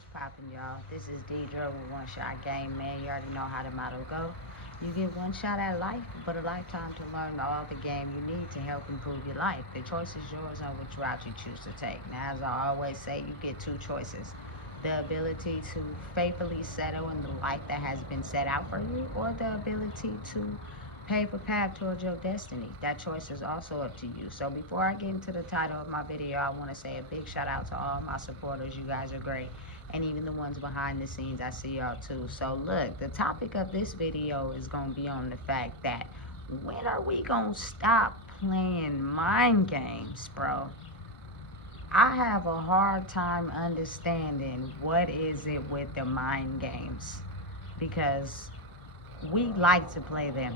What's poppin', y'all? This is Deidre with One Shot Game, man. You already know how the motto go. You get one shot at life, but a lifetime to learn all the game you need to help improve your life. The choice is yours on which route you choose to take. Now, as I always say, you get two choices. The ability to faithfully settle in the life that has been set out for you, or the ability to pave a path towards your destiny. That choice is also up to you. So before I get into the title of my video, I want to say a big shout out to all my supporters. You guys are great. And even the ones behind the scenes, I see y'all too. So look, the topic of this video is going to be on the fact that when are we going to stop playing mind games, bro? I have a hard time understanding what is it with the mind games, because we like to play them.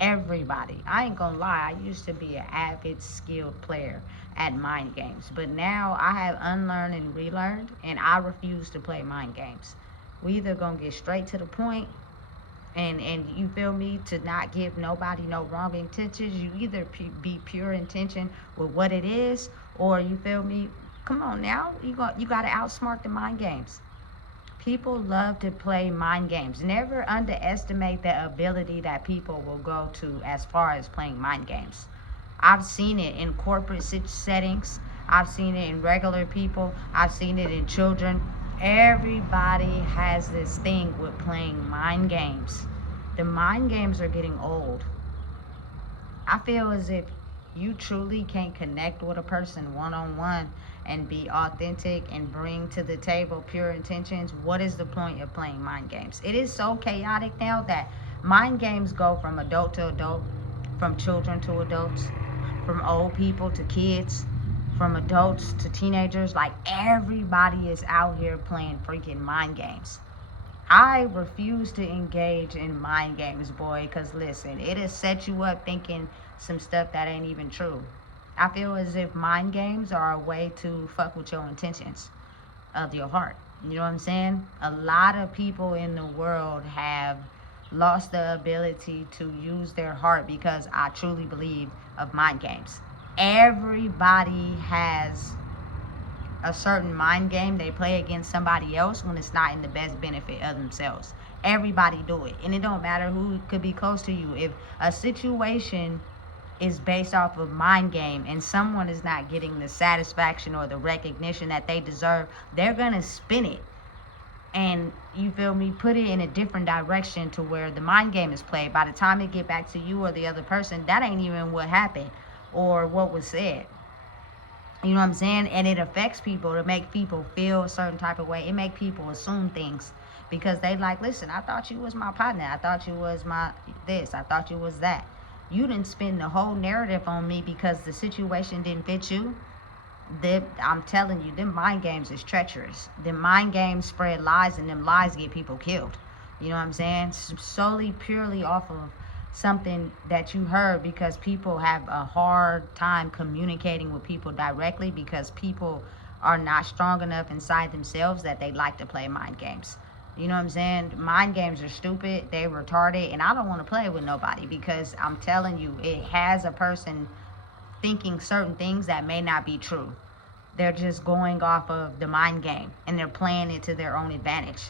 Everybody. I ain't gonna lie, I used to be an avid, skilled player at mind games, but now I have unlearned and relearned, and I refuse to play mind games. We either gonna get straight to the point, and you feel me, to not give nobody no wrong intentions. You either be pure intention with what it is, or you feel me, come on now, you gotta outsmart the mind games. People love to play mind games. Never underestimate the ability that people will go to as far as playing mind games. I've seen it in corporate settings. I've seen it in regular people. I've seen it in children. Everybody has this thing with playing mind games. The mind games are getting old. I feel as if you truly can't connect with a person one-on-one and be authentic and bring to the table pure intentions, what is the point of playing mind games? It is so chaotic now that mind games go from adult to adult, from children to adults, from old people to kids, from adults to teenagers. Like, everybody is out here playing freaking mind games. I refuse to engage in mind games, boy, because listen, it'll set you up thinking some stuff that ain't even true. I feel as if mind games are a way to fuck with your intentions of your heart. You know what I'm saying? A lot of people in the world have lost the ability to use their heart because I truly believe of mind games. Everybody has a certain mind game they play against somebody else when it's not in the best benefit of themselves. Everybody do it, and it don't matter who could be close to you. If a situation is based off of mind game and someone is not getting the satisfaction or the recognition that they deserve, they're gonna spin it, and you feel me, put it in a different direction to where the mind game is played. By the time it get back to you or the other person, that ain't even what happened or what was said. You know what I'm saying? And it affects people to make people feel a certain type of way. It make people assume things because they like, listen, I thought you was my partner. I thought you was my this. I thought you was that. You didn't spin the whole narrative on me because the situation didn't fit you. I'm telling you, them mind games is treacherous. Them mind games spread lies, and them lies get people killed. You know what I'm saying? Solely, purely off of something that you heard, because people have a hard time communicating with people directly because people are not strong enough inside themselves that they like to play mind games. You know what I'm saying? Mind games are stupid, they retarded, and I don't want to play with nobody because I'm telling you, it has a person thinking certain things that may not be true. They're just going off of the mind game and they're playing it to their own advantage.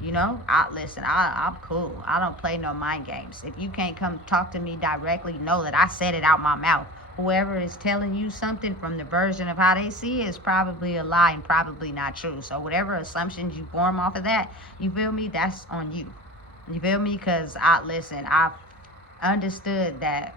You know, I'm cool. I don't play no mind games. If you can't come talk to me directly, know that I said it out my mouth. Whoever is telling you something from the version of how they see it is probably a lie and probably not true. So whatever assumptions you form off of that, you feel me, that's on you. You feel me? Because I've understood that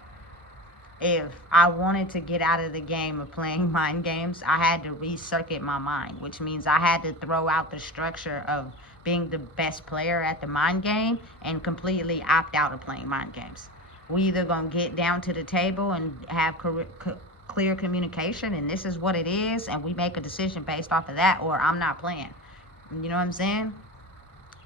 if I wanted to get out of the game of playing mind games, I had to recircuit my mind, which means I had to throw out the structure of being the best player at the mind game and completely opt out of playing mind games. We either gonna get down to the table and have clear communication, and this is what it is, and we make a decision based off of that, or I'm not playing. You know what I'm saying?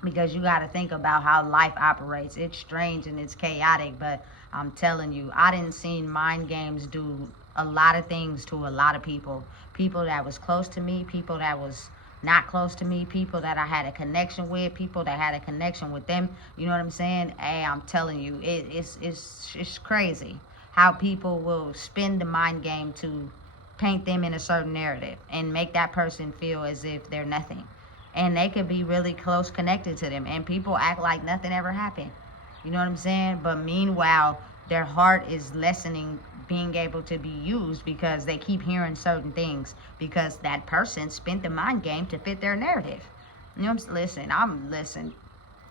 Because you got to think about how life operates. It's strange and it's chaotic, but I'm telling you, I didn't see mind games do a lot of things to a lot of people. People that was close to me, people that was not close to me, people that I had a connection with, people that had a connection with them. You know what I'm saying? Hey, I'm telling you, it's crazy how people will spin the mind game to paint them in a certain narrative and make that person feel as if they're nothing. and they could be really close connected to them, and people act like nothing ever happened. You know what I'm saying? But meanwhile, their heart is lessening being able to be used because they keep hearing certain things because that person spent the mind game to fit their narrative. You know what I'm saying? Listen.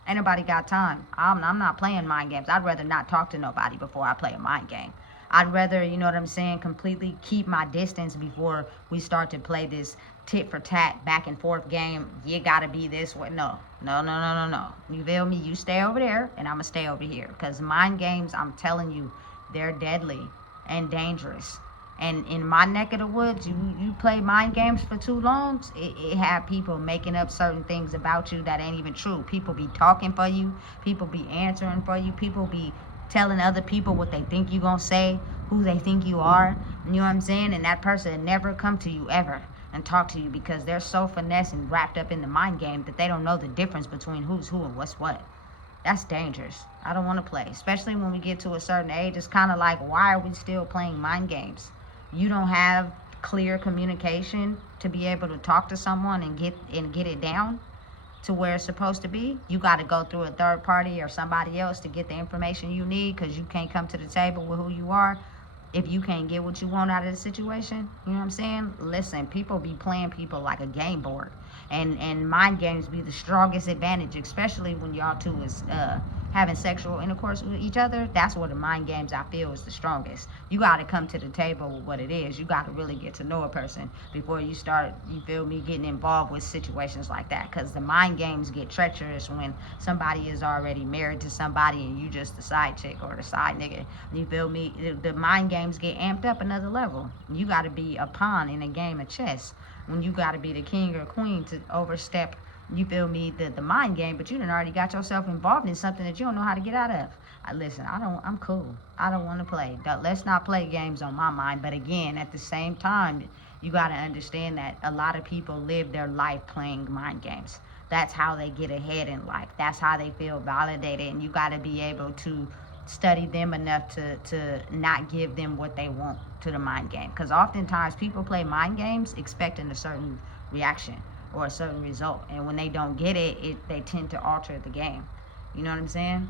Ain't nobody got time. I'm not playing mind games. I'd rather not talk to nobody before I play a mind game. I'd rather, you know what I'm saying, completely keep my distance before we start to play this tit for tat back and forth game. You gotta be this way. No. You feel me? You stay over there and I'ma stay over here. Because mind games, I'm telling you, they're deadly and dangerous. And in my neck of the woods, you play mind games for too long, it have people making up certain things about you that ain't even true. People be talking for you. People be answering for you. People be telling other people what they think you gonna say, who they think you are. You know what I'm saying? And that person never come to you ever and talk to you because they're so finessed and wrapped up in the mind game that they don't know the difference between who's who and what's what. That's dangerous. I don't want to play, especially when we get to a certain age. It's kind of like, why are we still playing mind games? You don't have clear communication to be able to talk to someone and get it down to where it's supposed to be. You got to go through a third party or somebody else to get the information you need because you can't come to the table with who you are if you can't get what you want out of the situation. You know what I'm saying? Listen, people be playing people like a game board, and mind games be the strongest advantage, especially when y'all two is having sexual intercourse with each other. That's where the mind games, I feel, is the strongest. You got to come to the table with what it is. You got to really get to know a person before you start, you feel me, getting involved with situations like that, because the mind games get treacherous when somebody is already married to somebody and you just the side chick or the side nigga. You feel me? The mind games get amped up another level. You got to be a pawn in a game of chess when you got to be the king or queen to overstep, you feel me, the mind game, but you done already got yourself involved in something that you don't know how to get out of. Listen, I'm cool. I don't want to play. Let's not play games on my mind. But again, at the same time, you got to understand that a lot of people live their life playing mind games. That's how they get ahead in life. That's how they feel validated. And you got to be able to study them enough to not give them what they want to the mind game. Because oftentimes people play mind games expecting a certain reaction or a certain result, and when they don't get it, they tend to alter the game. You know what I'm saying?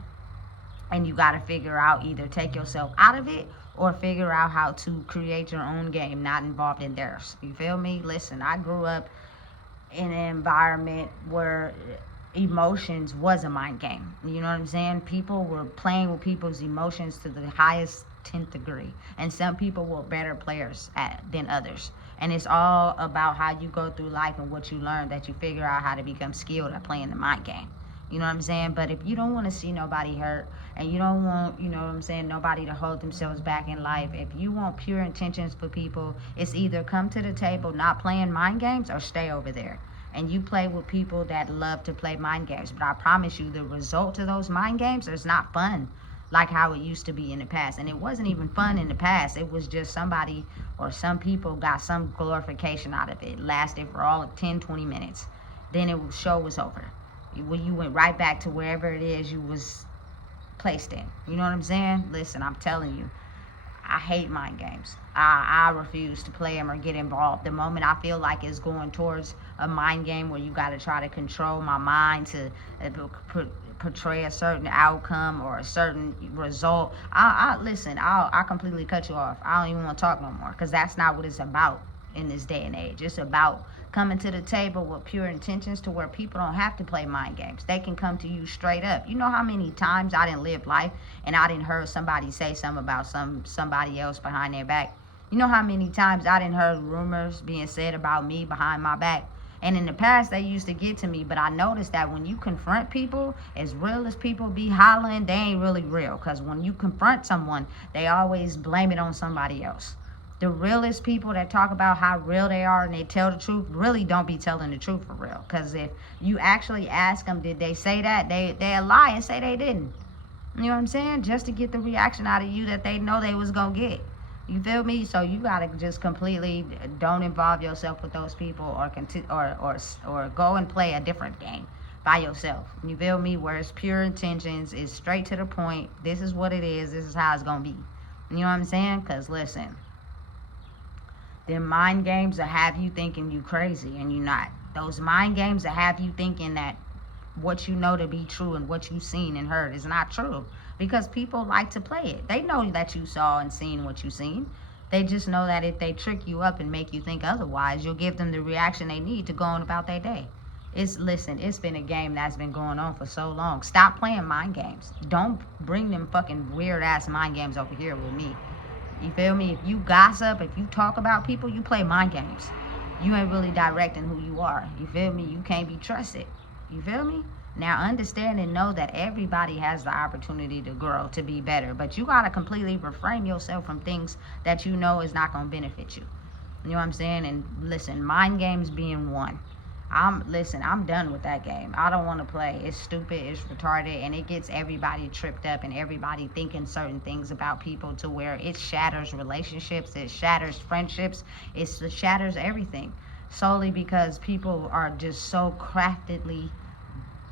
And you got to figure out, either take yourself out of it or figure out how to create your own game, not involved in theirs. You feel me? Listen, I grew up in an environment where emotions was a mind game. You know what I'm saying? People were playing with people's emotions to the highest 10th degree, and some people were better players than others. And it's all about how you go through life and what you learn, that you figure out how to become skilled at playing the mind game. You know what I'm saying? But if you don't want to see nobody hurt, and you don't want, you know what I'm saying, nobody to hold themselves back in life, if you want pure intentions for people, it's either come to the table not playing mind games or stay over there. And you play with people that love to play mind games. But I promise you, the result of those mind games is not fun like how it used to be in the past. And it wasn't even fun in the past. It was just somebody or some people got some glorification out of it. It lasted for all of 10, 20 minutes. Then the show was over. When you went right back to wherever it is you was placed in. You know what I'm saying? Listen, I'm telling you, I hate mind games. I refuse to play them or get involved. The moment I feel like it's going towards a mind game where you got to try to control my mind to portray a certain outcome or a certain result, I'll completely cut you off. I don't even want to talk no more, because that's not what it's about in this day and age. It's about coming to the table with pure intentions to where people don't have to play mind games. They can come to you straight up. You know how many times I didn't live life and I didn't heard somebody say something about somebody else behind their back? You know how many times I didn't heard rumors being said about me behind my back? And in the past, they used to get to me, but I noticed that when you confront people, as real as people be hollering, they ain't really real. Because when you confront someone, they always blame it on somebody else. The realest people that talk about how real they are and they tell the truth really don't be telling the truth for real. Because if you actually ask them, did they say that? They'll lie and say they didn't. You know what I'm saying? Just to get the reaction out of you that they know they was going to get. You feel me? So you gotta just completely don't involve yourself with those people, or go and play a different game by yourself. You feel me? Where it's pure intentions, it's straight to the point. This is what it is. This is how it's gonna be. You know what I'm saying? Cause listen, them mind games will have you thinking you crazy and you're not. Those mind games that have you thinking that what you know to be true and what you've seen and heard is not true, because people like to play it. They know that you saw and seen what you seen. They just know that if they trick you up and make you think otherwise, you'll give them the reaction they need to go on about their day. Listen, it's been a game that's been going on for so long. Stop playing mind games. Don't bring them fucking weird ass mind games over here with me. You feel me? If you gossip, if you talk about people, you play mind games. You ain't really directing who you are. You feel me? You can't be trusted. You feel me? Now understand and know that everybody has the opportunity to grow, to be better. But you got to completely refrain yourself from things that you know is not going to benefit you. You know what I'm saying? And listen, mind games being one. I'm done with that game. I don't want to play. It's stupid, it's retarded, and it gets everybody tripped up and everybody thinking certain things about people to where it shatters relationships, it shatters friendships, it shatters everything. Solely because people are just so craftedly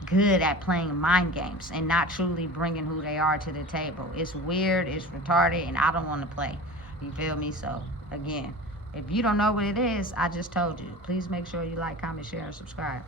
good at playing mind games and not truly bringing who they are to the table. It's weird, it's retarded, and I don't want to play. You feel me? So, again, if you don't know what it is, I just told you. Please make sure you like, comment, share, and subscribe.